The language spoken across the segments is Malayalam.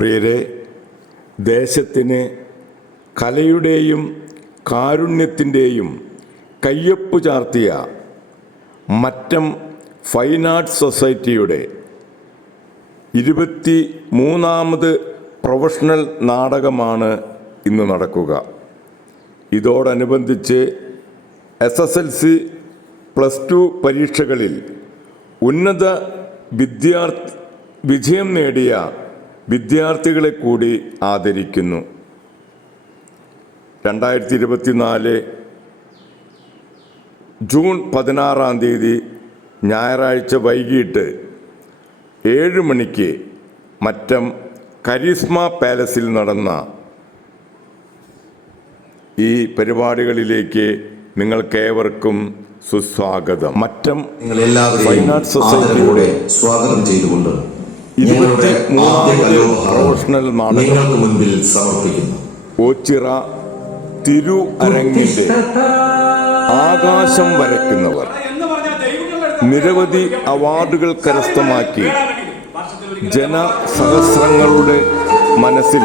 പ്രിയരെ, ദേശത്തിന് കലയുടെയും കാരുണ്യത്തിൻ്റെയും കയ്യൊപ്പ് ചാർത്തിയ മറ്റം ഫൈൻ ആർട്സ് സൊസൈറ്റിയുടെ 23ാമത് പ്രൊഫഷണൽ നാടകമാണ് ഇന്ന് നടക്കുക. ഇതോടനുബന്ധിച്ച് SSLC +2 പരീക്ഷകളിൽ ഉന്നത വിജയം നേടിയ വിദ്യാർത്ഥികളെ കൂടി ആദരിക്കുന്നു. 2024 ജൂൺ 16 ഞായറാഴ്ച വൈകിട്ട് 7 മണിക്ക് മറ്റം കരിസ്മ പാലസിൽ നടന്ന ഈ പരിപാടികളിലേക്ക് നിങ്ങൾക്കേവർക്കും സുസ്വാഗതം. മറ്റം ഫൈൻ ആർട്സ് സൊസൈറ്റിയുടെ സ്വാഗതം ചെയ്തുകൊണ്ട് 23ാമത് പ്രൊഫഷണൽ നാടകം മുൻപിൽ സമർപ്പിക്കുന്നു. ഓച്ചിറ തിരു അരങ്ങിന്റെ ആകാശം വരയ്ക്കുന്നവർ നിരവധി അവാർഡുകൾ കരസ്ഥമാക്കി ജനസഹസ്രങ്ങളുടെ മനസ്സിൽ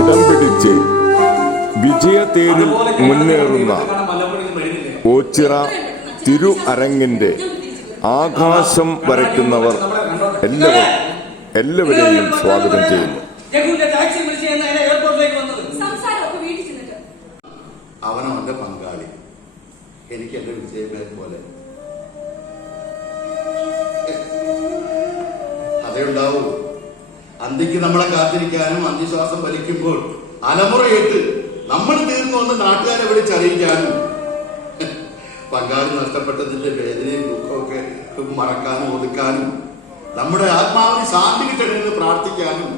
ഇടം പിടിച്ച് വിജയതേരിൽ മുന്നേറുന്ന ഓച്ചിറ തിരു അരങ്ങിന്റെ ആകാശം വരയ്ക്കുന്നവർ എല്ലാവരെയും സ്വാഗതം ചെയ്യുന്നു. അവനവന്റെ പങ്കാളി എനിക്ക് എന്റെ വിജയത്തെ പോലെ അതേ ഉണ്ടാവൂ. അന്തിക്ക് നമ്മളെ കാത്തിരിക്കാനും അന്തിശ്വാസം വലിക്കുമ്പോൾ അലമുറയിട്ട് നമ്മൾ തീർന്നു വന്ന് നാട്ടുകാരെ വിളിച്ചറിയിക്കാനും പങ്കാളി നഷ്ടപ്പെട്ടതിന്റെ വേദനയും ദുഃഖമൊക്കെ മറക്കാനും ഒതുക്കാനും നമ്മുടെ ആത്മാവിന് ശാന്തി കിട്ടണമെന്ന് പ്രാർത്ഥിക്കാനും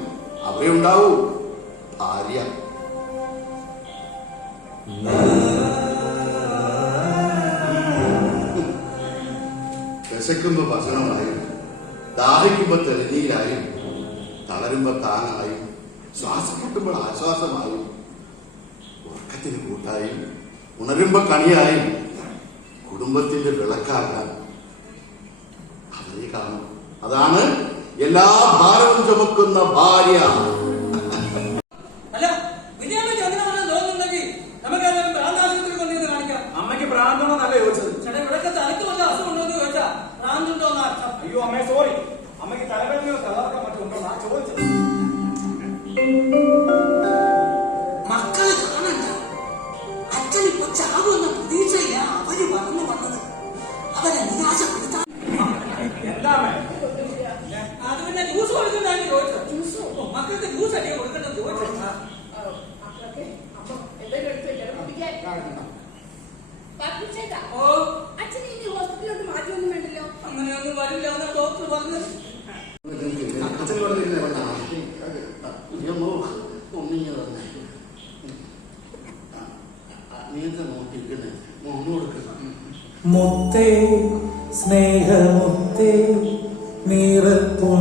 അവിടെ ഉണ്ടാവൂ ഭാര്യ. വിശക്കുമ്പോ ഭക്ഷണമായും ദാഹിക്കുമ്പോ തെളിനീരായും തളരുമ്പോ താങ്ങായും ശ്വാസം കിട്ടുമ്പോൾ ആശ്വാസമായും ഉറക്കത്തിന് കൂട്ടായും ഉണരുമ്പോ കണിയായും കുടുംബത്തിന്റെ വിളക്കാകാൻ അവരെ കാണും. അതാണ് എല്ലാ ഭാരവും ചുമക്കുന്ന ഭാര്യ. അമ്മയ്ക്ക് ഭ്രാന്തോന്നോ നല്ല ചോദിച്ചത്. അയ്യോ അമ്മേ സോറി, അമ്മയ്ക്ക് തലവേദനയോ തലകറക്കം മറ്റുണ്ടോ ചോദിച്ചത്. മക്കള് കാണണ്ട, അച്ഛനിപ്പോ ചാവുന്ന പ്രതീക്ഷയില്ല അവര് വളർന്നു വന്നത്. അവരെ നിരാശപ്പെടുത്താൻ എന്താ അത് പിന്നെ ജ്യൂസ് കൊടുക്കണ്ടാണ് ചോദിച്ചത്. മക്കൾക്ക് ജ്യൂസ് അടിയോ കൊടുക്കണ്ടെന്ന് ചോദിച്ചത്. അങ്ങനെയൊന്നും വരില്ല എന്ന് ഡോക്ടർ പറഞ്ഞത്. മുത്തേ സ്നേഹമുത്തേ നിറപ്പുഞ്ചിരിപ്പൂകളെ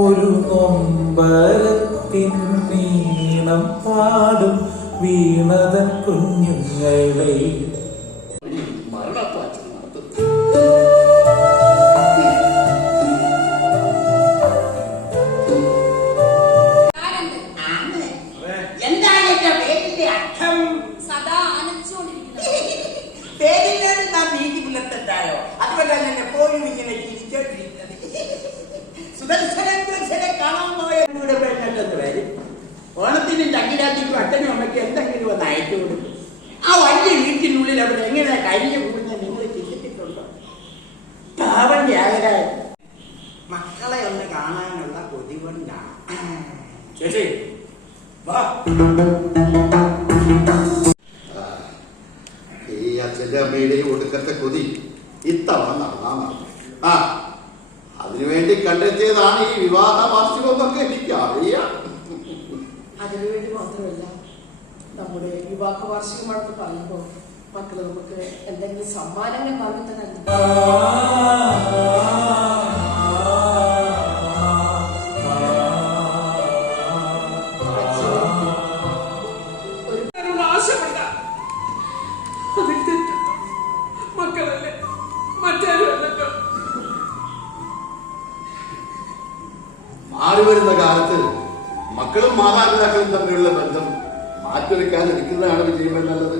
ഒരു നൊമ്പരത്തിൻ നീണം പാടും വീണതൻ കുഞ്ഞുങ്ങളെ. ഓണത്തിനും തങ്കിരാത്തിക്കും അച്ഛനും അമ്മയ്ക്കും എന്തെങ്കിലും ഒന്ന് അയച്ചു കൊടുക്കും. ആ വലിയ വീട്ടിനുള്ളിൽ അവിടെ എങ്ങനെ കഴിഞ്ഞു കൂടുന്ന നിങ്ങൾ ചിന്തിച്ചിട്ടുണ്ടോ? പാവന്റെ ആകരായ മക്കളെ ഒന്ന് കാണാനുള്ള കൊതി കൊണ്ടാണ്. ചേച്ചി വാ. ഈ അച്ഛന്റെ അമ്മയുടെയും ഒടുക്കത്തെ കൊതി ഇത്തവണ നടന്നാ അതിനുവേണ്ടി കണ്ടെത്തിയതാണ് ഈ വിവാഹ വാർഷികം എന്നൊക്കെ എനിക്ക് അറിയാം. അതിനുവേണ്ടി മാത്രമല്ല, നമ്മുടെ വിവാഹ വാർഷികമാണെന്ന് പറയുമ്പോൾ മക്കള് നമുക്ക് എന്തെങ്കിലും സമ്മാനങ്ങൾ വാങ്ങിത്തരാൻ ആശപ്പെട്ട മക്കളല്ലേ, മറ്റാരും അല്ലല്ലോ. മാറി വരുന്ന കാലത്ത് മക്കളും മാതാപിതാക്കളും തമ്മിലുള്ള ബന്ധം മാറ്റിവെക്കാൻ എടുക്കുന്നതാണ് വിജയമേ നല്ലത്.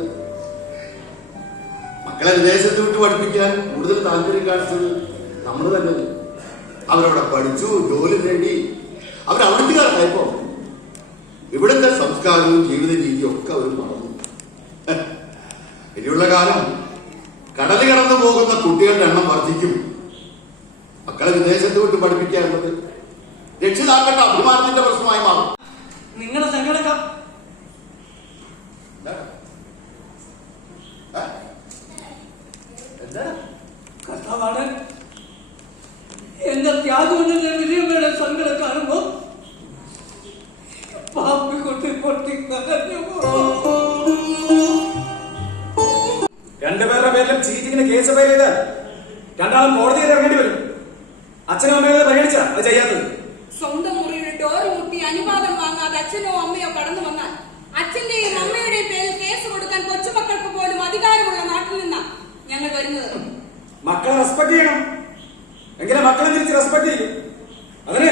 മക്കളെ വിദേശത്ത് വിട്ട് പഠിപ്പിക്കാൻ കൂടുതൽ താല്പര്യം കാണിച്ചത് നമ്മൾ തന്നെ. അവരവിടെ പഠിച്ചു, ജോലി നേടി, അവരവിടുത്തുകാർക്കായപ്പോ ഇവിടുത്തെ സംസ്കാരവും ജീവിത രീതിയും ഒക്കെ അവർ മറന്നു. ഇനിയുള്ള കാലം കടൽ കടന്നു പോകുന്ന കുട്ടികളുടെ എണ്ണം വർദ്ധിക്കും. മക്കളെ വിദേശത്ത് വിട്ട് പഠിപ്പിക്കാനുള്ളത് രക്ഷിതാക്കളുടെ അഭിമാനത്തിന്റെ പ്രശ്നമായി മാറും. നിങ്ങളുടെ സങ്കടക്ക കർത്താവാണ് എന്റെ ത്യാഗത്തിന്റെ വിജയമ്മയുടെ സങ്കടം കാണുമ്പോ പാപ്പി കൊട്ടി പൊട്ടി കരഞ്ഞു. രണ്ടുപേരുടെ പേരിലും ചീറ്റിങ്ങിന് കേസ് ഫയൽ ചെയ്താൽ രണ്ടാളും കോടതിയിൽ ഇറങ്ങേണ്ടി വരും. അച്ഛനും അമ്മയോ പരിഗണിച്ച അത് ചെയ്യാത്തത്. സ്വന്തം മുറിയുടെ ഡോർ മുട്ടി അനുവാദം വാങ്ങാതെ അച്ഛനോ അമ്മയോ കടന്നു വന്നാൽ അച്ഛന്റെയും അമ്മയുടെയും പേരിൽ കേസ് കൊടുക്കാൻ കൊച്ചുമക്കൾക്ക് പോലും അധികാരമുള്ള നാട്ടിൽ നിന്നാ ഞങ്ങൾ വരുന്നത്. മക്കളെ റെസ്പെക്ട് ചെയ്യണം. എങ്കിലും മക്കളെ തിരിച്ച് റെസ്പെക്ട് ചെയ്യും. അതിന്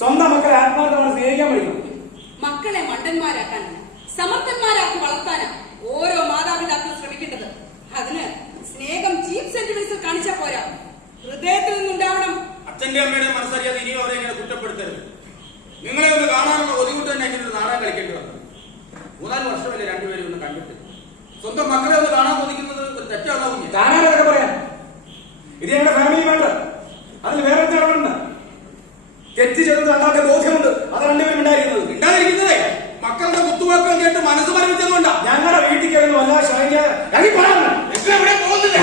സ്വന്തം മക്കളെ ആത്മാർത്ഥമായി സ്നേഹിക്കാൻ പഠിക്കണം. മക്കളെ മണ്ടന്മാരാക്കാനാണ്, സമർത്ഥന്മാരാക്കി വളർത്താനാണ് ഓരോ മാതാപിതാക്കളും ശ്രമിക്കേണ്ടത്. അതിന് സ്നേഹം ചീപ്പ് സെന്റിമെന്റ്സിൽ കാണിച്ചാൽ പോരാ, ഹൃദയത്തിൽ നിന്നുണ്ടാവണം. അച്ഛന്റെ അമ്മയുടെ മനസ്സറിയാതെ ഇനിയും അവരെ ഇങ്ങനെ കുറ്റപ്പെടുത്തരുത്. നിങ്ങളെ ഒന്ന് കാണാനുള്ള ഒതുകൂട്ട് തന്നെ ഇങ്ങനെ നാടകം കളിക്കേണ്ടി വന്നു. 3-4 വർഷമല്ലേ രണ്ടുപേരും ഒന്ന് കണ്ടിട്ട്. സ്വന്തം മക്കളെ ഒന്ന് കാണാൻ കൊതിക്കുന്നത് ഒരു തെറ്റാണാവും. താനാരൊക്കെ പറയാം. ഇത് ഞങ്ങളുടെ ഫാമിലി മാറ്റർ. അതിൽ വേറെ ഇടപെടണ്ട. തെറ്റ് ചെയ്തത് രണ്ടാമത്തെ ബോധ്യമുണ്ട്. അത് രണ്ടുപേരും ഉണ്ടായിരിക്കുന്നത്. ഉണ്ടായിരിക്കുന്നതേ മക്കളുടെ കുത്തുവാക്കുകൾ കേട്ട് മനസ്സ് മരവിച്ചതുകൊണ്ടാ. ഞങ്ങളുടെ വീട്ടിൽ കയറുന്നു വല്ല ഷായിക്കാതെ എവിടെ പോകുന്നില്ല.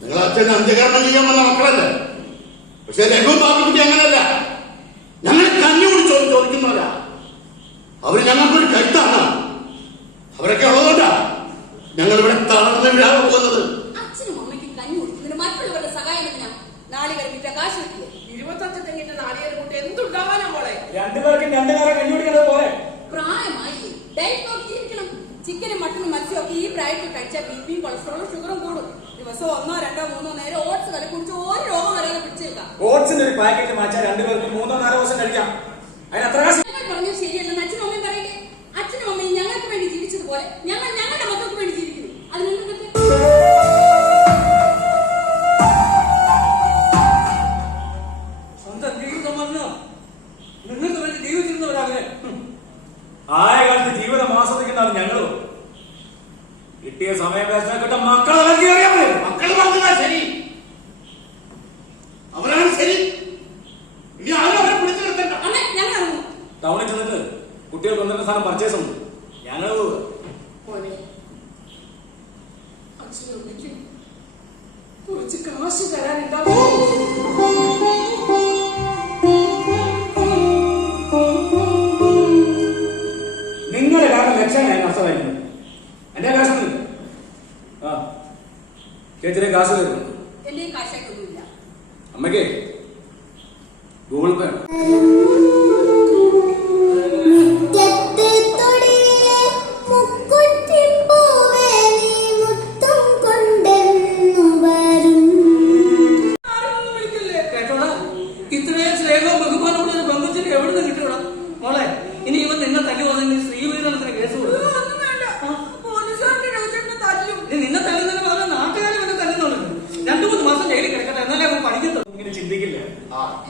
നിങ്ങൾ അച്ഛൻ അന്ത്യകരണം ചെയ്യാൻ വന്ന മക്കളല്ലേ. പക്ഷെ രഘുവും ബാബുക്കുട്ടി അങ്ങനല്ല. ഞങ്ങൾ കഞ്ഞി കുടിച്ചോ ചോദിക്കുന്നവരാ. അവര് ഞങ്ങൾക്കൊരു കരുത്താണ്. അവരൊക്കെ ഉള്ളതുകൊണ്ടാ ഞങ്ങൾ ഇവിടെ തളർന്ന് വിടാതെ പോകുന്നത്. അച്ഛനും അമ്മയ്ക്കും കഞ്ഞി കുടിക്കുന്നതിന് മറ്റുള്ളവരുടെ സഹായം എന്തിനാ? നാളികേരം വിറ്റ കാശ് കിട്ടില്ലേ? 25 തെങ്ങിന്റെ നാളികേരം കൊണ്ട് എന്തുണ്ടാവാനാ മോളെ? രണ്ടുപേർക്കും 2 നേരം കഞ്ഞി കുടിക്കുന്നത് പോലെ. പ്രായമായി ഡയറ്റ് നോക്കി ജീവിക്കണം. ചിക്കനും മട്ടനും മത്സ്യമൊക്കെ ഈ പ്രായത്തിൽ കഴിച്ചാൽ ബിപിയും കൊളസ്ട്രോളും ഷുഗറും കൂടും. ദിവസം 1, 2, 3 നേരം ഓട്സ് കറി കുടിച്ച് ഒരു രോഗം വരാതെ പിടിച്ചേക്കാം. ഓട്സിന്റെ ഒരു പാക്കറ്റ് മാറ്റാൻ രണ്ടുപേർക്കും 3-4 ദിവസം കഴിക്കാം. അതിനത്ര കാശ് ഞങ്ങൾ പറഞ്ഞത് ശരിയല്ലെന്ന് അച്ഛനും അമ്മയും പറയില്ലേ? അച്ഛനും അമ്മയും ഞങ്ങൾക്ക് വേണ്ടി ജീവിച്ചതുപോലെ ഞങ്ങൾ ഞങ്ങളുടെ മക്കൾക്ക് വേണ്ടി ജീവിക്കുന്നു. അതിനെന്ത് തെറ്റ്? സ്വന്തം ജീവിതം വന്നോ നിങ്ങൾക്ക് വേണ്ടി ജീവിച്ചിരുന്നവരാകെ. ആയ കാലത്ത് ജീവിതം ആസ്വദിക്കുന്നതാണ് ഞങ്ങളും. കിട്ടിയ സമയം കിട്ട മക്കളെ നൽകി അറിയാമോ? മക്കൾ പറഞ്ഞാ ശരി, അവരാണ് ശരി. ഇനി ആരും അവരെ പിടിച്ചു നിർത്തണ്ട. അമ്മേ, ഞങ്ങൾ ഇറങ്ങുന്നു. ടൗണിൽ ചെന്നിട്ട് കുട്ടികൾക്ക് ഒന്നിന്റെ സാധനം പർച്ചേസ് ഉണ്ട്. ഞങ്ങൾ മോനെ, അച്ഛനും അമ്മയ്ക്കും കുറച്ച് കാശ് തരാനുണ്ടാവും. നിങ്ങളുടെ കാരണം ലക്ഷങ്ങളായി നഷ്ടമായിരുന്നു. എന്റെ കാശ് ആ ചേച്ചിയുടെ കാശ് തരുന്നു. എന്റെ കാശായിട്ടൊന്നുമില്ല. അമ്മയ്ക്ക് ഗൂഗിൾ പേ കേട്ടോടാ, ഇത്രയും സ്നേഹവും ബഹുമാനമുള്ള ഒരു ബന്ധത്തിന് എവിടുന്ന് കിട്ടൂടാ മോളെ? ഇനി ഇവൻ നിന്നെ തല്ലി വന്നെങ്കിൽ ശ്രീപീഡനത്തിന് കേസ് കൊടുക്കും. നിന്നെ തല്ലുന്നതിന് പകരം നാട്ടുകാരെ വന്ന് തല്ലുന്നുണ്ട്. 2-3 മാസം ജയിലിൽ കിടക്കട്ടെ, എന്നാലേ അവൻ പഠിക്കത്തുള്ളൂ. ഇങ്ങനെ ചിന്തിക്കില്ല.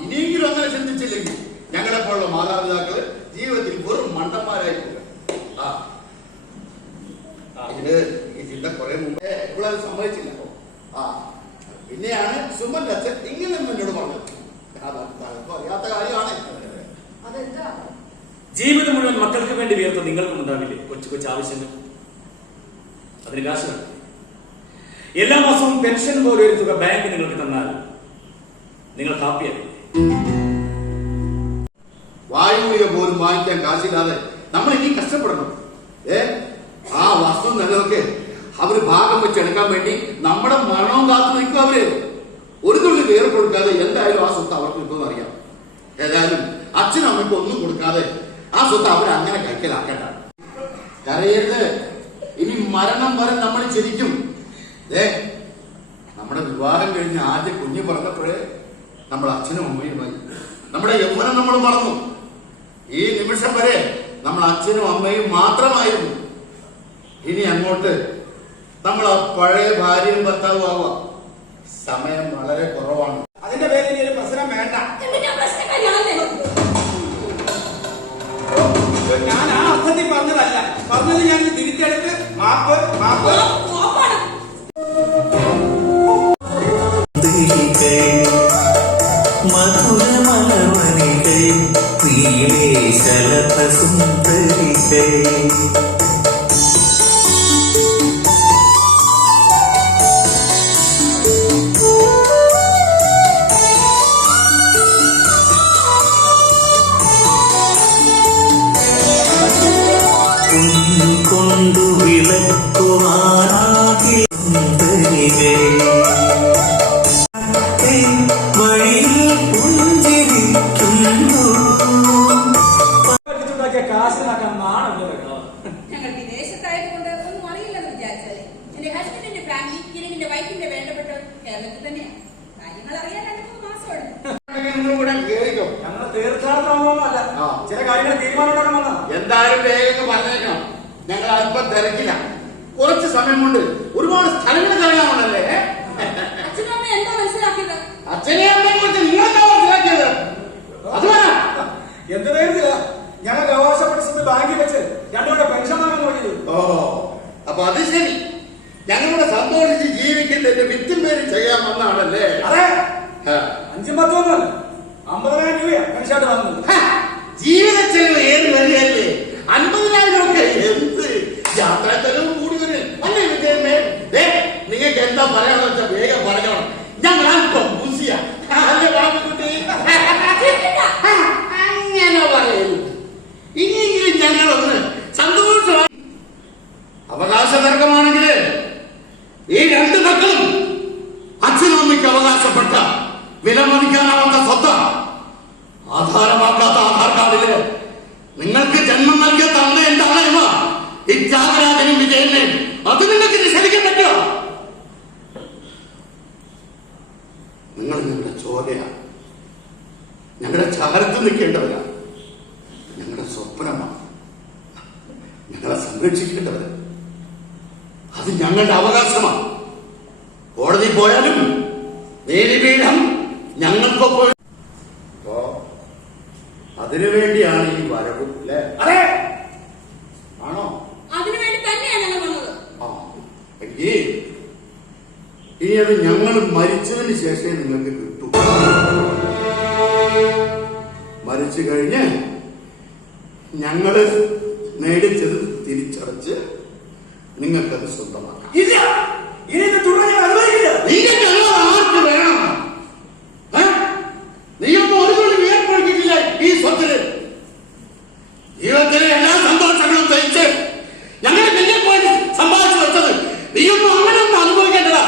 ഇനിയെങ്കിലും അങ്ങനെ ചിന്തിച്ചില്ലെങ്കിൽ ഞങ്ങളെ പോലുള്ള മാതാപിതാക്കള് ജീവിതത്തിൽ വെറും മണ്ടന്മാരായി പോകുക. ഇതിന് ഈ ചിന്ത കുറെ മുമ്പേ ഇവളത് സമ്മതിച്ചില്ല. പിന്നെയാണ് സുമന്റെ അച്ഛൻ ഇങ്ങനെ എന്നോട് പറഞ്ഞത്. അറിയാത്ത കാര്യമാണ്. അതെന്താ? ജീവിതം മുഴുവൻ മക്കൾക്ക് വേണ്ടി വിയർത്ത നിങ്ങൾക്കും ഉണ്ടാവില്ലേ കൊച്ചു കൊച്ചു ആവശ്യങ്ങൾ? അതിന് കാശ് വേണം. എല്ലാ മാസവും പെൻഷൻ പോലെ ഒരു തുക ബാങ്ക് നിങ്ങൾക്ക് തന്നാൽ നിങ്ങൾ ഹാപ്പിയാണ്. വായുഗുളിക പോലും വാങ്ങിക്കാൻ കാശില്ലാതെ നമ്മൾ ഇനി കഷ്ടപ്പെടണം. ആ വസ്തു നിലമൊക്കെ അവര് ഭാഗം വെച്ചെടുക്കാൻ വേണ്ടി നമ്മുടെ മരണവും കാത്തു നിൽക്കും. അവര് ഒരു തുള്ളി കയറി കൊടുക്കാതെ എന്തായാലും ആ സ്വത്ത് അവർക്ക് കിട്ടുമെന്ന് അറിയാം. ഏതായാലും അച്ഛനും അമ്മയ്ക്ക് ഒന്നും കൊടുക്കാതെ ആ സ്വത്ത് അവരെ അങ്ങനെ കൈക്കലാക്കണ്ട. കരയരുത്. ഇനി മരണം വരെ നമ്മൾ ചിരിക്കും. നമ്മുടെ വിവാഹം കഴിഞ്ഞ് ആദ്യ കുഞ്ഞ് പറഞ്ഞപ്പോഴേ നമ്മൾ അച്ഛനും അമ്മയുമായി നമ്മുടെ യൗവനം നമ്മൾ മറന്നു. ഈ നിമിഷം വരെ നമ്മൾ അച്ഛനും അമ്മയും മാത്രമായിരുന്നു. ഇനി അങ്ങോട്ട് നമ്മൾ ആ പഴയ ഭാര്യയും ഭർത്താവും ആവാം. സമയം വളരെ കുറവാണ്. അതിന്റെ പേരിൽ ഇനി ഒരു പ്രശ്നം വേണ്ട. ഞാൻ ആ അർത്ഥത്തിൽ പറഞ്ഞതല്ല, പറഞ്ഞത് ഞാൻ തിരിച്ചെടുത്ത് മാപ്പ് മാപ്പ്. മധുരമലവനികൾ നീലേശലത സുന്ദരികൾ കൊണ്ടു വിളക്കുവാനാകെ സുന്ദരികൾ വഴിയിൽ പുഞ്ചിരിക്കുന്നു. കാശിനാക്കാൻ നാണല്ലോ. ഞങ്ങൾ വിദേശത്തായതുകൊണ്ട് ഒന്നും അറിയില്ലെന്ന് വിചാരിച്ചാലേ എന്റെ ഹസ്ബൻഡിന്റെ ഫാമിലി കിരണിന്റെ വൈഫിന്റെ വേണ്ടപ്പെട്ടവർ കേരളത്തിൽ തന്നെയാണ്. കാര്യങ്ങൾ അറിയാൻ 2-3 മാസമാണ്. ഞങ്ങൾ തീർത്ഥാടനമൊന്നുമല്ല, ചില കാര്യങ്ങൾ തീരുമാനമെടുക്കാൻ വന്നാ. എന്തായാലും വേഗം പറഞ്ഞേക്കണം. ഞങ്ങൾ അല്പം തിരക്കില്ല. കുറച്ച് സമയം കൊണ്ട് ഒരുപാട് സ്ഥലങ്ങൾ അറിയാമല്ലേ. അച്ഛനും അമ്മ എന്താ മനസ്സിലാക്കിയത്? അച്ഛനെ അമ്മയെ കുറിച്ച് നിങ്ങളെന്താ മനസ്സിലാക്കിയത്? അത് വേണം. എന്ത് നേരത്തില്ല, ഞങ്ങൾ അവകാശപ്പെട്ട സമയത്ത് ബാങ്കിൽ വെച്ച് ഞങ്ങളുടെ പെൻഷൻ വാങ്ങാൻ തുടങ്ങിയത്. അപ്പൊ അത് ശരി. ഞങ്ങളുടെ സന്തോഷിച്ച് ജീവിക്കുന്നതിന്റെ വിത്തും പേര് ചെയ്യാൻ വന്നാണല്ലേ. അതെ, 5-10 50,000 രൂപയാണ് പെൻഷനായിട്ട് വാങ്ങുന്നത്. ജീവിത ചെലവ് ഏത് വരികയല്ലേ. 50,000 ഒക്കെ എന്ത് യാത്രാ ചെലവ് കൂടി വരും അല്ലേ വിജയമേ. നിങ്ങൾക്ക് എന്താ പറയാണെന്ന് വെച്ചാൽ വേഗം പറഞ്ഞോണം. ഞങ്ങൾ അല്പം ബുസിയ അല്ലേ ബാബുക്കുട്ടി. അങ്ങനെ പറയൂ. ഇനിയെങ്കിലും ഞങ്ങളൊന്ന് സന്തോഷമായി. അവകാശ തർക്കമാണെങ്കിൽ ഈ 2 മക്കളും അച്ഛനും അമ്മയ്ക്ക് അവകാശപ്പെട്ട വിലമതിക്കാനാവാത്ത സ്വത്ത് ആധാരമാക്കാത്ത ആധാർ കാർഡില് നിങ്ങൾക്ക് ജന്മം നൽകിയ തന്ന എന്താണെന്ന ഈ ത്യാഗരാജനും വിജയനെയും അത് നിങ്ങൾക്ക് നിഷേധിക്കാൻ പറ്റുമോ? നിങ്ങൾ ഞങ്ങളുടെ ചോരയാണ്, ഞങ്ങളുടെ ചാരത്ത് നിൽക്കേണ്ടവരാണ്, ഞങ്ങളുടെ സ്വപ്നമാണ്, ഞങ്ങളെ സംരക്ഷിക്കേണ്ടവര്. അത് ഞങ്ങളുടെ അവകാശമാണ്. കോടതി പോയാലും നീതിപീഠം ഞങ്ങൾക്കൊപ്പം. അതിനുവേണ്ടിയാണ് ഈ വരവ് അല്ലേ? അതെ ആണോ? അതിനുവേണ്ടി തന്നെയാണ് ഞങ്ങൾ വന്നത്. ഇനി അത് ഞങ്ങൾ മരിച്ചതിന് ശേഷമേ നിങ്ങൾക്ക് കിട്ടൂ. മരിച്ചു കഴിഞ്ഞ് ഞങ്ങള് നേടിച്ചത് തിരിച്ചടച്ച് നിങ്ങൾക്കത് സ്വന്തമാക്കാം. ഇല്ല, ഇനി ഇത് തുടരാൻ ഞാൻ അനുവദിക്കില്ല. നിങ്ങൾക്ക് ആർക്ക് വേണം? നീയൊന്നും ഒരു തൊഴിൽ ഏർപ്പെടുത്തിയിട്ടില്ല ഈ സ്വത്തിന്. ജീവിതത്തിലെ എല്ലാ സന്തോഷങ്ങളും തയ്ച്ച് ഞങ്ങളുടെ നെല്ലിൽ പോയി സമ്പാദിച്ചു വെച്ചത് നീയൊന്നും അങ്ങനെയൊന്നും അനുഭവിക്കേണ്ടതാ.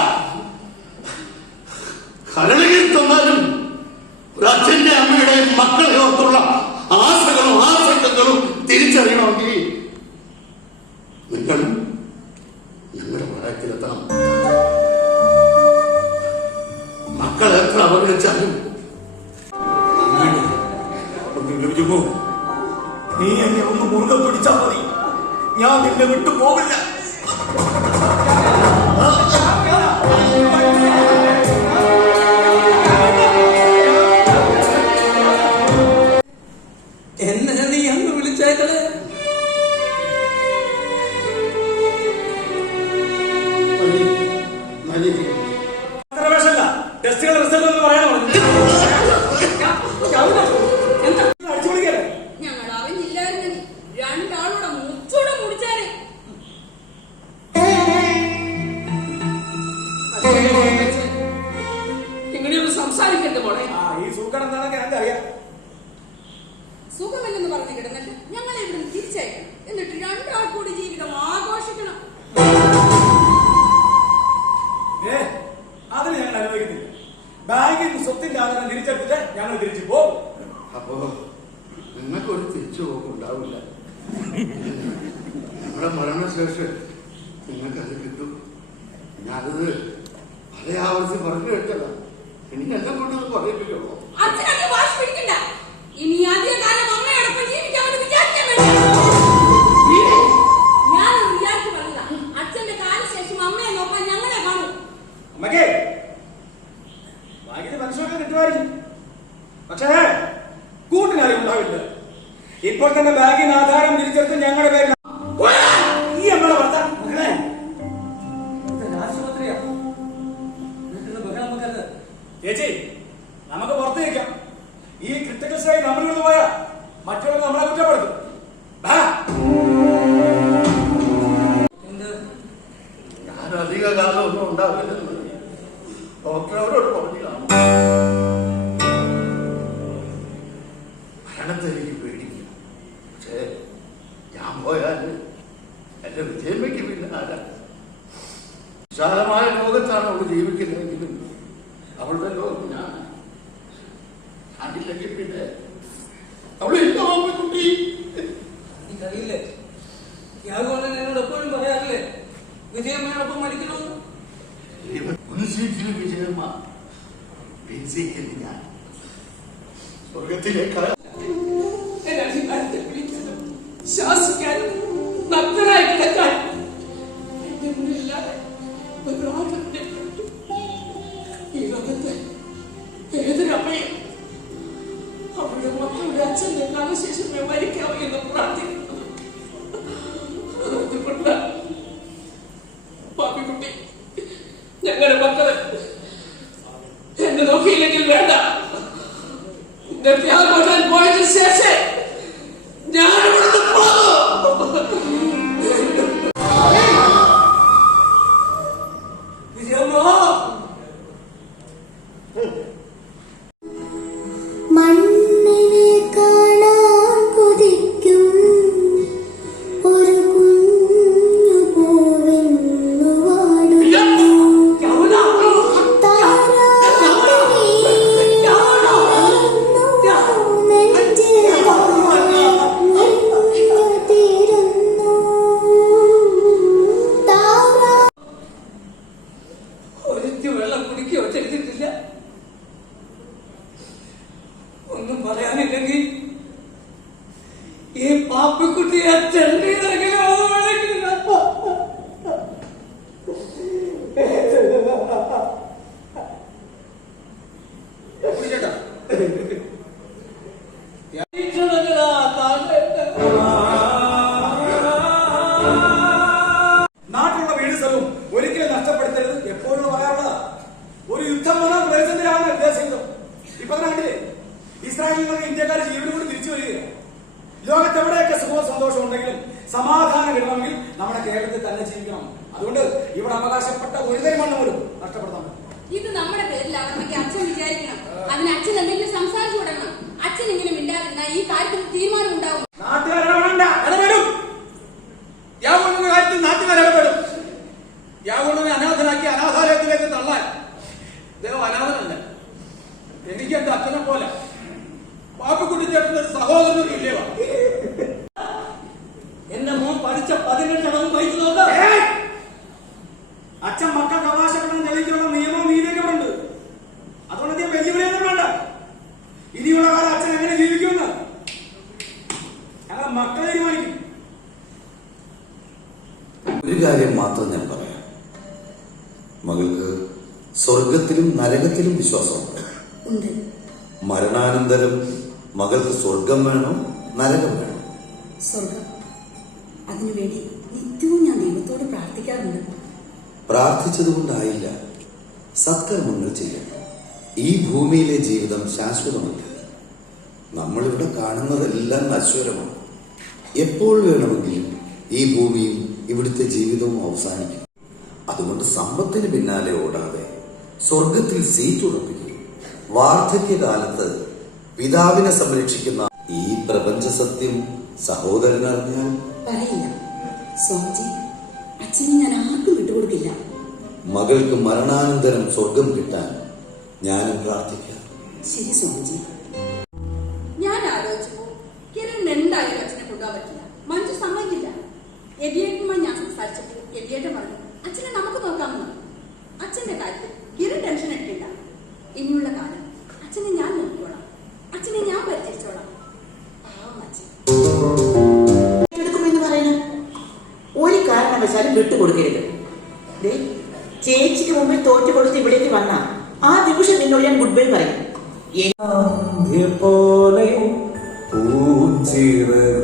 കരളിൽ തന്നാലും ഒരു അച്ഛന്റെ അമ്മയുടെയും മക്കളെ ഓർത്തുള്ള ആശകളും ആശങ്കകളും തിരിച്ചറിയണമെങ്കിൽ നിങ്ങളും ഞങ്ങളുടെ പ്രായത്തിലെത്തണം. മക്കൾ എത്ര അവഗണിച്ചാലും നീ എന്നെ ഒന്ന് മുറുകെ പിടിച്ചാൽ മതി, ഞാൻ നിന്നെ വിട്ടു പോകില്ല. എന്നെ നീ അന്ന് വിളിച്ചേക്കളെ. ടെസ്റ്റുകൾ റിസൾട്ട് എന്ന് പറയണോ? ഞങ്ങൾ അറിഞ്ഞില്ലായിരുന്നു. 2 ആളോടെ മുച്ചൂടെ മുടിച്ചാല്. നിങ്ങൾക്കത് കിട്ടും. ഞാനത് പല ആവർത്തി പറഞ്ഞു കേട്ടതാ. എനിക്ക് എന്നെ കൊണ്ടത് പറയിപ്പിക്കണോ? അച്ഛനത് വാശി പിടിക്കണ്ട. ഇനി അധിക കാലം അമ്മയോടൊപ്പം ജീവിക്കാമെന്ന് വിചാരിക്കാൻ വേണ്ടി ഞാനൊരു വിചാരിച്ചു പറഞ്ഞതാ. അച്ഛന്റെ കാലശേഷം അമ്മയെ നോക്കാൻ ഞങ്ങളെ കാണും. അമ്മക്കേ ഭാഗ്യത്തിന് മനുഷ്യർക്ക് കിട്ടുമായിരിക്കും, പക്ഷേ കൂട്ടിനാരും ഉണ്ടാവില്ല. ഇപ്പോൾ തന്നെ ബാഗിന് ആധാരം തിരിച്ചെടുത്ത് ഞങ്ങളുടെ പേരിൽ ഈ അമ്മയുടെ ഭർത്താവ് മകളെ ആശുപത്രിയാ ബഹളം വെക്കരുത്. ചേച്ചി, നമുക്ക് പുറത്ത് നിൽക്കാം. ഈ ക്രിട്ടിക്കൽ സ്റ്റേജ് നമ്മൾ പോയാ മറ്റുള്ളവർ നമ്മളെ കുറ്റപ്പെടുത്തും. എന്ത് ഞാൻ അധിക കാലം ഒന്നും ഉണ്ടാവില്ലെന്ന് ഡോക്ടറോട് പറഞ്ഞു കാണും. മരണത്തെ എനിക്ക് പേടിക്കും. പക്ഷേ ഞാൻ പോയാൽ എന്റെ വിജയമ്മയ്ക്ക് പിന്നെ ആരാ? വിശാലമായ ലോകത്താണ് അവൾ ജീവിക്കുന്നതെങ്കിലും അവളുടെ ലോകം ഞാൻ അതില്ലെങ്കിൽ പിന്നെ അവളില്ല കുട്ടി. എനിക്കറിയില്ലേ, യാഗോളൻ എന്നോട് എപ്പോഴും പറയാറില്ലേ വിജയമ്മയോടൊപ്പം മരിക്കണമെന്ന്. മുൻസീറ്റിൽ വിജയമ്മ, പിൻസീറ്റിൽ ഞാൻ. സ്വർഗത്തിലേക്കാൾ ശ്വാസിക്കാനും നഗ്നരായി കിടക്കാൻ എന്റെ മുന്നില്ലാതെ ഈ ലോകത്ത് ഏതൊരമ്മയും അവരുടെ മക്കളുടെ അച്ഛന്റെ കാലശേഷമേ മരിക്കാവൂ എന്ന് പ്രാർത്ഥിക്കുന്നത്. അതുകൊണ്ട് പാപ്പിക്കുട്ടി, ഞങ്ങളുടെ മക്കള് എന്നെ നോക്കിയില്ലെങ്കിൽ വേണ്ട. എന്റെ ത്യാഗം പോയതിനു ശേഷം ഞാൻ ഇവിടുന്ന് പോകും. വിജയമ്മ മണ്ണിനെ കാണാൻ കൊതിക്കും ഒരു കുഞ്ഞു പൂവെന്നു വാടുന്നു. ഒരിറ്റു വെള്ളം കുടിക്കി ഒച്ചെടുത്തിട്ടില്ല. ഒന്നും പറയാനില്ലെങ്കിൽ ഈ പാപ്പിക്കുട്ടിയെ ചെണ്ടിയിലെങ്കിലും അത് വേണമെങ്കിൽ ചേട്ടാ നാട്ടിലുള്ള വീട് സ്ഥലവും ഒരിക്കലും നഷ്ടപ്പെടുത്തരുത്. എപ്പോഴും പറയാറുള്ളതാ. ഒരു യുദ്ധം വന്നാൽ പ്രതിസന്ധിയാണ് ഉദ്ദേശിക്കുന്നത്. ഇപ്പൊ നാട്ടിലെ ഇസ്രായേലിൽ നിന്ന് ഇന്ത്യക്കാർ ജീവനും കൂടി തിരിച്ചു വരികയാണ്. ലോകത്തെവിടെയൊക്കെ സുഖവും സന്തോഷവും ഉണ്ടെങ്കിലും സമാധാനം കിട്ടണമെങ്കിൽ നമ്മുടെ കേരളത്തിൽ തന്നെ ജീവിക്കണം. അതുകൊണ്ട് ഇവിടെ അവകാശപ്പെട്ട ഒരു തരി മണ്ണ് പോലും നഷ്ടപ്പെടുത്താൻ പറ്റും. ഇത് നമ്മുടെ പേരിലാണെന്നൊക്കെ അച്ഛൻ വിചാരിക്കണം. അതിന് അച്ഛൻ എന്തെങ്കിലും സംസാരിച്ചു വിടണം. അച്ഛൻ ഇങ്ങനെ മിണ്ടാതിരുന്നാൽ ഈ കാര്യത്തിൽ തീരുമാനം ഉണ്ടാവും. ഇടപെടും. യാഗോളിന്റെ കാര്യത്തിൽ നാട്ടുകാർ ഇടപെടും. യാഗോളിനെ അനാഥനാക്കി അനാഥാലയത്തിലേക്ക് തള്ളാൻ അദ്ദേഹം അനാഥനല്ല. എനിക്ക് എന്റെ അച്ഛനെ പോലെ പാപ്പിക്കുട്ടി ചേട്ടന്റെ ഒരു സഹോദരനും ഇല്ലയോ? എന്റെ മോൻ പഠിച്ച 18 പൈസ നോക്കാം. അച്ഛൻ മക്കൾക്ക് അവകാശപ്പെടാൻ തെളിയിക്കാനുള്ള നിയമവും നീതിയൊക്കെ ഉണ്ട്. അതുകൊണ്ട് അധികം വെല്ലുവിളിയൊന്നും വേണ്ട. ഇനിയുള്ള കാലം അച്ഛൻ എങ്ങനെ ജീവിക്കുമെന്ന് ഞങ്ങളെ മക്കളെ തീരുമാനിക്കും. ഒരു കാര്യം മാത്രം ഞാൻ പറയാം. മകൾക്ക് സ്വർഗത്തിലും നരകത്തിലും വിശ്വാസമുണ്ട്. മരണാനന്തരം മകൾക്ക് സ്വർഗം വേണോ നരകം വേണോ? സ്വർഗം. അതിനുവേണ്ടി നിത്യവും ഞാൻ ദൈവത്തോട് പ്രാർത്ഥിക്കാറുണ്ട്. പ്രാർത്ഥിച്ചതുകൊണ്ടായില്ല, സത്കർമ്മങ്ങൾ ചെയ്യണം. ഈ ഭൂമിയിലെ ജീവിതം ശാശ്വതമല്ല. നമ്മളിവിടെ കാണുന്നതെല്ലാം നശ്വരമാണ്. എപ്പോൾ വേണമെങ്കിലും ഈ ഭൂമിയും ഇവിടുത്തെ ജീവിതവും അവസാനിക്കും. അതുകൊണ്ട് സമ്പത്തിന് പിന്നാലെ ഓടാതെ സ്വർഗത്തിൽ സീറ്റ് ഉറപ്പിക്കുക. വാർദ്ധക്യകാലത്ത് പിതാവിനെ സംരക്ഷിക്കുന്ന ഈ പ്രപഞ്ച സത്യം സഹോദരനറിഞ്ഞാൽ പറയില്ല സ്വാമിജി. അച്ഛനെ ഞാൻ ആർക്കും വിട്ടുകൊടുക്കില്ല. മകൾക്ക് മരണാനന്തരം സ്വർഗം കിട്ടാൻ ഞാനും പ്രാർത്ഥിക്കാം. ശരി സ്വാമിജി. ഞാൻ ആലോചിച്ചപ്പോ കിരൺ എന്തായാലും അച്ഛനെ കൊണ്ടുപോകാൻ പറ്റില്ല. മഞ്ജു സമ്മതിക്കില്ല. എബിയേട്ടുമായി ഞാൻ സംസാരിച്ചപ്പോൾ എബിയെ വിജയേട്ടൻ പറഞ്ഞു അച്ഛനെ നമുക്ക് നോക്കാമെന്ന്. അച്ഛന്റെ കാര്യത്തിൽ ഇരു ടെൻഷൻ എടുക്കില്ല. ഇനിയുള്ള കാലം അച്ഛനെ ഞാൻ നോക്കിക്കോളാം. അച്ഛനെ ഞാൻ പരിചരിച്ചോളാം. പാവം അച്ഛൻ. എടുക്കുമെന്ന് പറയുന്നത് ഒരു കാരണവശാലും വിട്ടുകൊടുക്കരുത്. ചേച്ചിക്ക് മുമ്പിൽ തോറ്റു കൊടുത്ത് ഇവിടേക്ക് വന്ന ആ നിമിഷം നിന്നോട് ഞാൻ ഗുഡ് ബൈ പറയും. പോലെ പൂഞ്ചിറകുമീശിയേതോ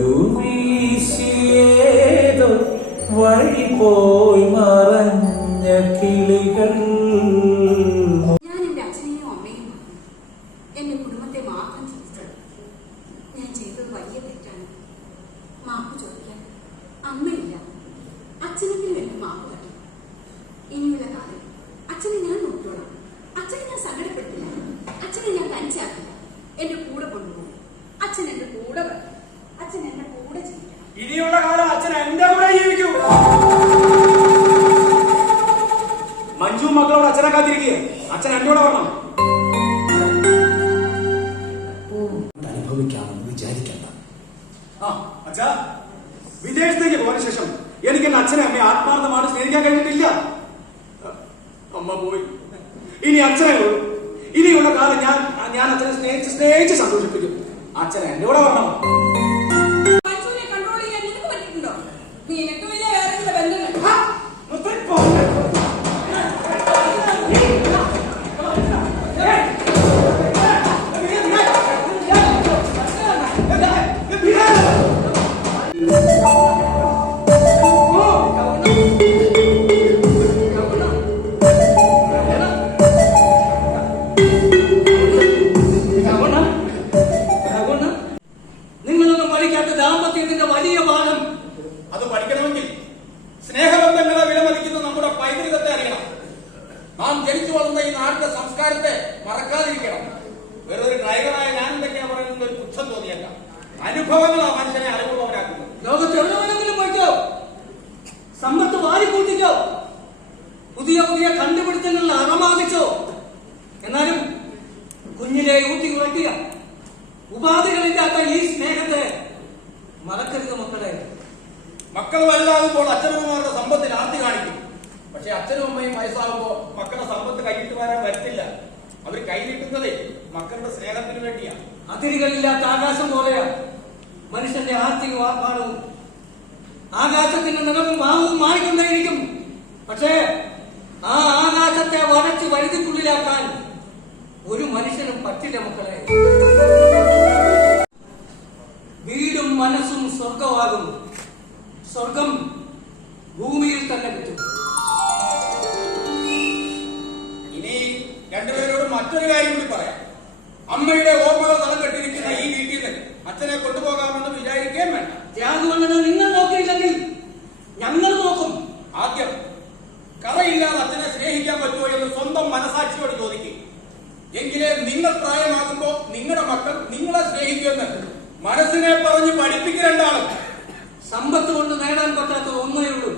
വഴി പോയി മറഞ്ഞ കിളികൾ. ഞാൻ എന്റെ അച്ഛനെയും അമ്മയും എന്റെ കുടുംബത്തെ മാത്രം ചിന്തിച്ചത്. ഞാൻ ചെയ്തത് വലിയ തെറ്റാണ്. മാപ്പ് ചോദിക്കാൻ അമ്മയില്ല. അച്ഛനെങ്കിലും എന്റെ മാപ്പ് തട്ടി. ഇനിയുള്ള കാലം അച്ഛനെ ഞാൻ നോക്കിയോളാം. അച്ഛനെ ഞാൻ സങ്കടപ്പെടുത്തില്ല. അച്ഛനെ ഞാൻ തനിച്ചാക്കില്ല. എന്റെ കൂടെ കൊണ്ടുപോകും. അച്ഛൻ എന്റെ കൂടെ വരും. അച്ഛൻ എന്റെ കൂടെ ജീവിക്കണം. ഇനിയുള്ള കാലം അച്ഛൻ എന്റെ കൂടെ ജീവിക്കൂ. മഞ്ജു മക്കളോട് അച്ഛനെ കാത്തിരിക്കുക. അച്ഛൻ എന്റെ കൂടെ വരണം. അനുഭവിക്കാമെന്ന് വിചാരിക്കണ്ട. അച്ഛാ, വിദേശത്തേക്ക് പോയ ശേഷം എനിക്ക് എന്റെ അച്ഛനെ അമ്മയെ ആത്മാർത്ഥമായിട്ട് സ്നേഹിക്കാൻ കഴിഞ്ഞിട്ടില്ല. അമ്മ പോയി. ഇനി അച്ഛനെ പോയി. ഇനിയുള്ള കാലം ഞാൻ അച്ഛനെ സ്നേഹിച്ച് സന്തോഷിപ്പിക്കും. അച്ഛൻ എന്റെ കൂടെ വരണം. മനുഷ്യനെ കൺട്രോൾ ചെയ്യാൻ നിനക്ക് പറ്റിയിട്ടുണ്ടോ? നിനക്ക് വലിയ വേറെ ബന്ധങ്ങൾ. നിങ്ങളൊന്നും പഠിക്കാത്ത ദാമ്പത്യത്തിന്റെ വലിയ പാഠം. അത് പഠിക്കണമെങ്കിൽ സ്നേഹബന്ധങ്ങളെ വിലമതിക്കുന്ന നമ്മുടെ പൈതൃകത്തെ അറിയണം. നാം ജനിച്ചു വളർന്ന ഈ നാടിന്റെ സംസ്കാരത്തെ മറക്കാതിരിക്കണം. വേറൊരു ഡ്രൈവറായ ഞാൻ എന്തൊക്കെയാ പറയുന്നത് ഒരു പുച്ഛം തോന്നിയല്ല. അനുഭവങ്ങൾ ആ മനുഷ്യനെ അറിവുള്ളവനാക്കുന്നത്. ലോകത്ത് എവിടെ വേണമെങ്കിലും പോയിക്കോ, സമ്പത്ത് വാരിക്കൂട്ടിക്കോ, പുതിയ പുതിയ കണ്ടുപിടുത്തങ്ങളിൽ അറമാദിച്ചോ. എന്നാലും കുഞ്ഞിലെ ഊട്ടി ഉറക്കിയ ഉപാധികളില്ലാത്ത ഈ സ്നേഹത്തെ മറക്കരുത് മക്കളെ. മക്കൾ വലുതാകുമ്പോൾ അച്ഛനമ്മമാരുടെ സമ്പത്തിൽ ആർത്തി കാണിക്കും. പക്ഷെ അച്ഛനും അമ്മയും വയസ്സാകുമ്പോൾ മക്കളുടെ സമ്പത്ത് കൈയിട്ട് വരാൻ പറ്റില്ല. അവർ കൈനീട്ടുന്നതേ മക്കളുടെ സ്നേഹത്തിന് വേണ്ടിയാണ്. അതിരുകളില്ലാത്ത ആകാശം പോലെയാ മനുഷ്യന്റെ ആർത്തിയും ആർഭാടവും. ആകാശത്തിന്റെ നിറവും ഭാവവും മാറിക്കൊണ്ടേയിരിക്കും. പക്ഷേ ആ ആകാശത്തെ വരച്ച് വഴുതിക്കുള്ളിലാക്കാൻ ഒരു മനുഷ്യനും പറ്റില്ല മക്കളെ. വീടും മനസ്സും സ്വർഗമാകും. സ്വർഗം ഭൂമിയിൽ തന്നെ കിട്ടും. ഇനി രണ്ടുപേരോട് മറ്റൊരു കാര്യം കൂടി പറയാം. അമ്മയുടെ ഓർമ്മകൾ തളം കെട്ടിരിക്കുന്ന ഈ വീട്ടിൽ നിന്ന് അച്ഛനെ കൊണ്ടുപോകാമെന്ന് വിചാരിക്കുകയും വേണ്ട. ത്യാഗമെന്നത് നിങ്ങൾ നോക്കിയില്ലെങ്കിൽ ഞങ്ങൾ നോക്കും. ആദ്യം കറയില്ലാതെ അച്ഛനെ സ്നേഹിക്കാൻ പറ്റുമോ എന്ന് സ്വന്തം മനസാക്ഷിയോട് ചോദിക്കും. എങ്കിലേ നിങ്ങൾ പ്രായമാകുമ്പോ നിങ്ങളുടെ മക്കൾ നിങ്ങളെ സ്നേഹിക്കുമെന്ന് മനസ്സിനെ പറഞ്ഞ് പഠിപ്പിക്കണ്ടാണ്. സമ്പത്ത് കൊണ്ട് നേടാൻ പറ്റാത്ത ഒന്നേ ഉള്ളൂ,